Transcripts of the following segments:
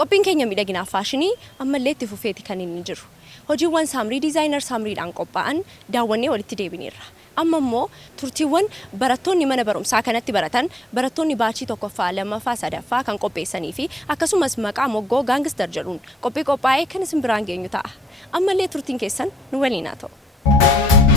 Qophiin keenya miidhaginaaf faashinii ammallee itti fufeeti kan inni jiru. Hojiiwwan saamrii diizaayinar saamriidhaan qophaa'an daawwannee walitti deebineerra. Amma immoo turtiiwwan barattoonni mana barumsaa kanatti baratan barattoonni baachii 1ffaa 2ffaa 3ffaa kan qopheessanii fi akkasumas maqaa moggoo gaangistar jedhuun qophii qophaa'ee kan isin biraan geenyu ta'a. Ammallee turtiin keessan nu waliin haa ta'u.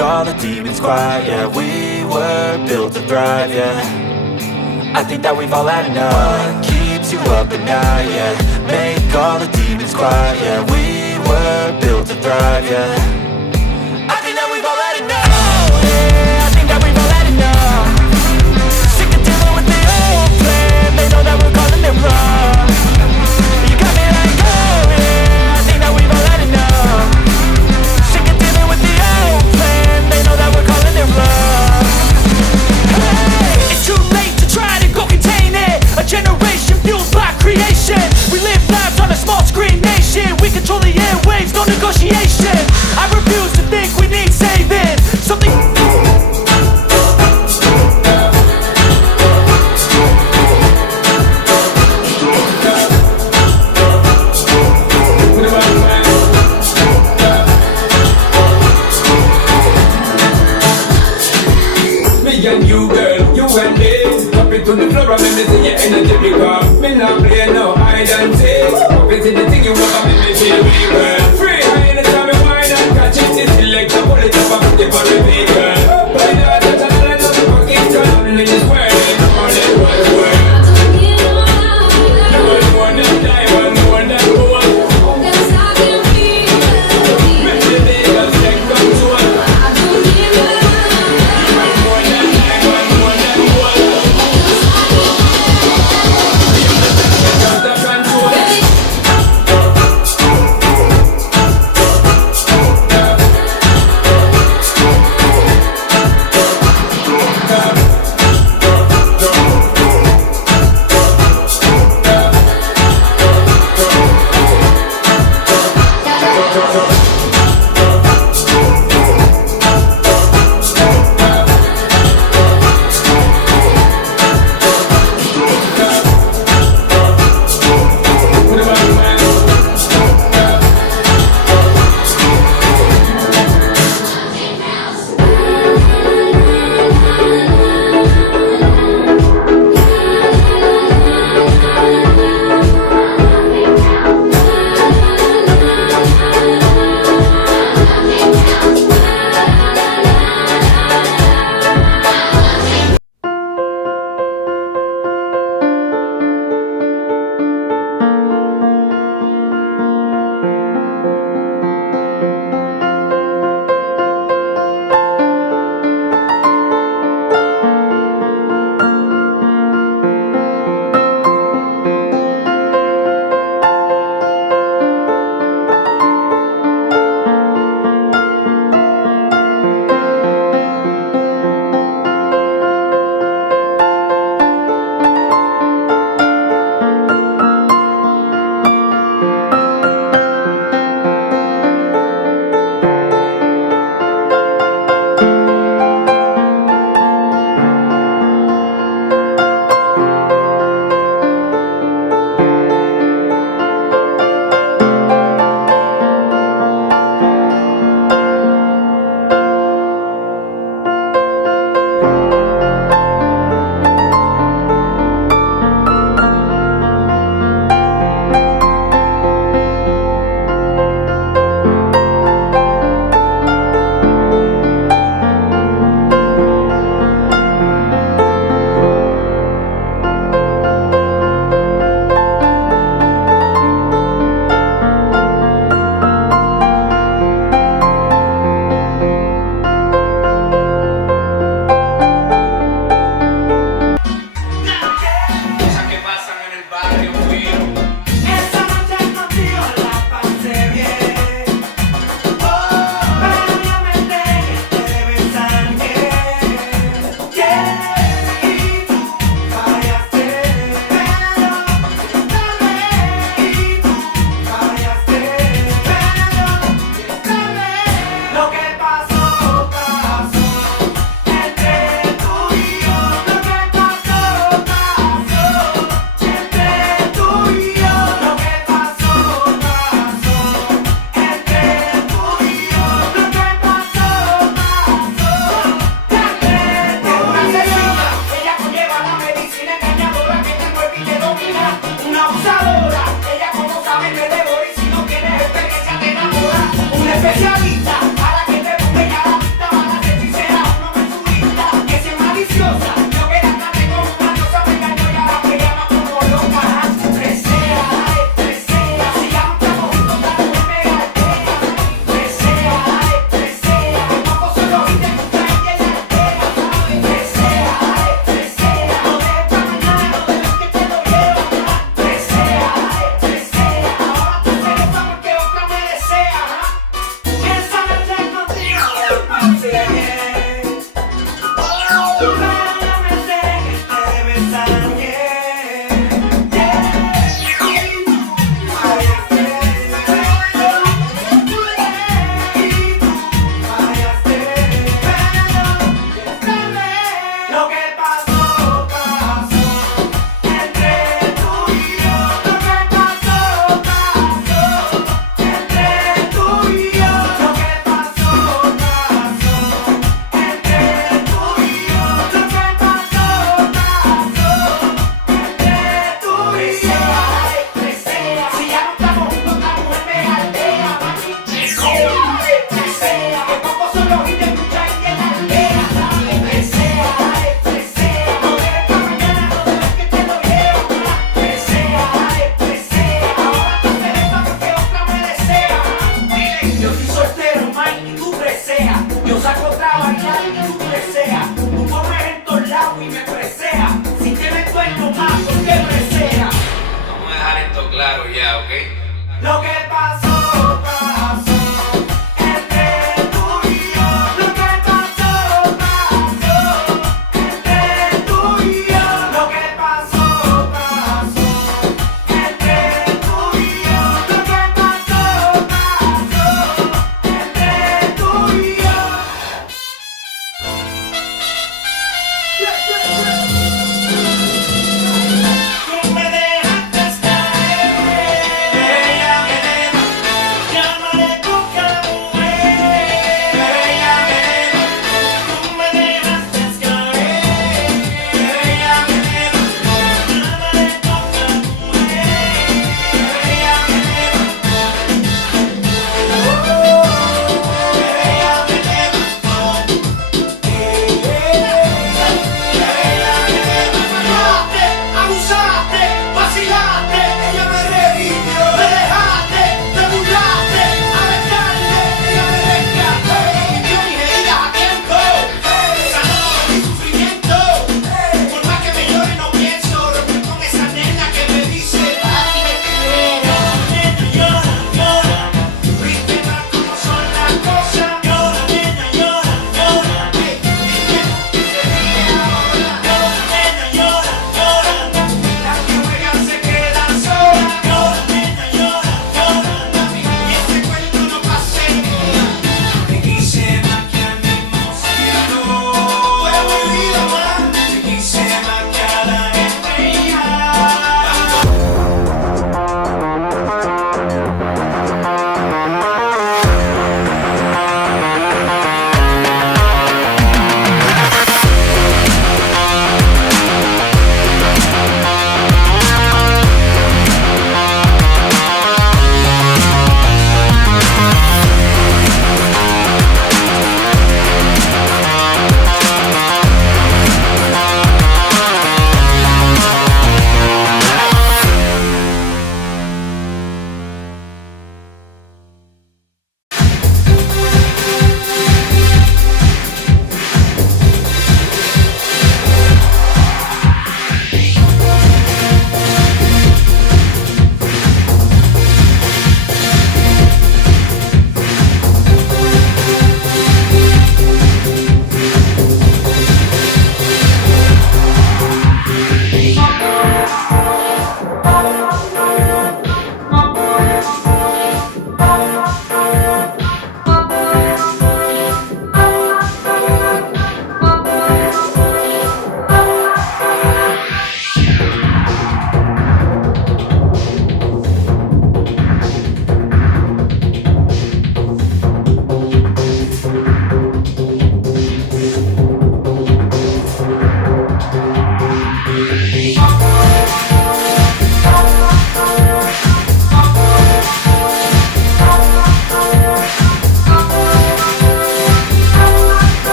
all the demons quiet. Yeah, we were built to thrive. Yeah, I think that we've all had enough. What keeps you up at night? Yeah, make all the demons quiet. Yeah, we were built to thrive. Yeah, I think that we've all had enough. Oh yeah, I think that we've all had enough. Sick of dealing with the old plan. They know that we're calling it wrong. You got me like, oh yeah, I think that we've all had enough. Sick of dealing with the old plan. They know that we're calling it wrong. Hey, it's too late to try to go contain it. A generation fueled by creation. We live lives on a small screen nation. We control the airwaves, no negotiation. I refuse to think we need saving. Something. Me and you, girl, you and me. Up into the floor and me see your energy because me not play no hide and seek. Up into the thing you want to make me feel me, girl. Free, I anytime me wine and catch it. It's like a bullet up and put it for me, girl.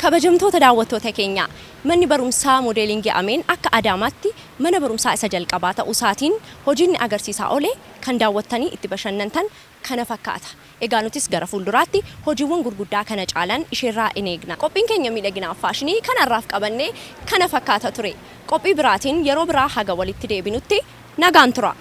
kabajamtoota daawwattoota keenya manni barumsaa Moodeliingii Ameen akka Adaamaatti mana barumsaa isa jalqabaa ta'uu isaatiin hojiin agarsiisaa oole kan daawwattanii itti bashannantan kana fakkaata. Egaa nutis gara fuulduraatti hojiiwwan gurguddaa kana caalan isheerraa in eegna. Qophiin keenya miidhaginaaf faashinii kanarraaf qabannee kana fakkaata ture. Qophii biraatiin yeroo biraa haga walitti deebinutti nagaan tura.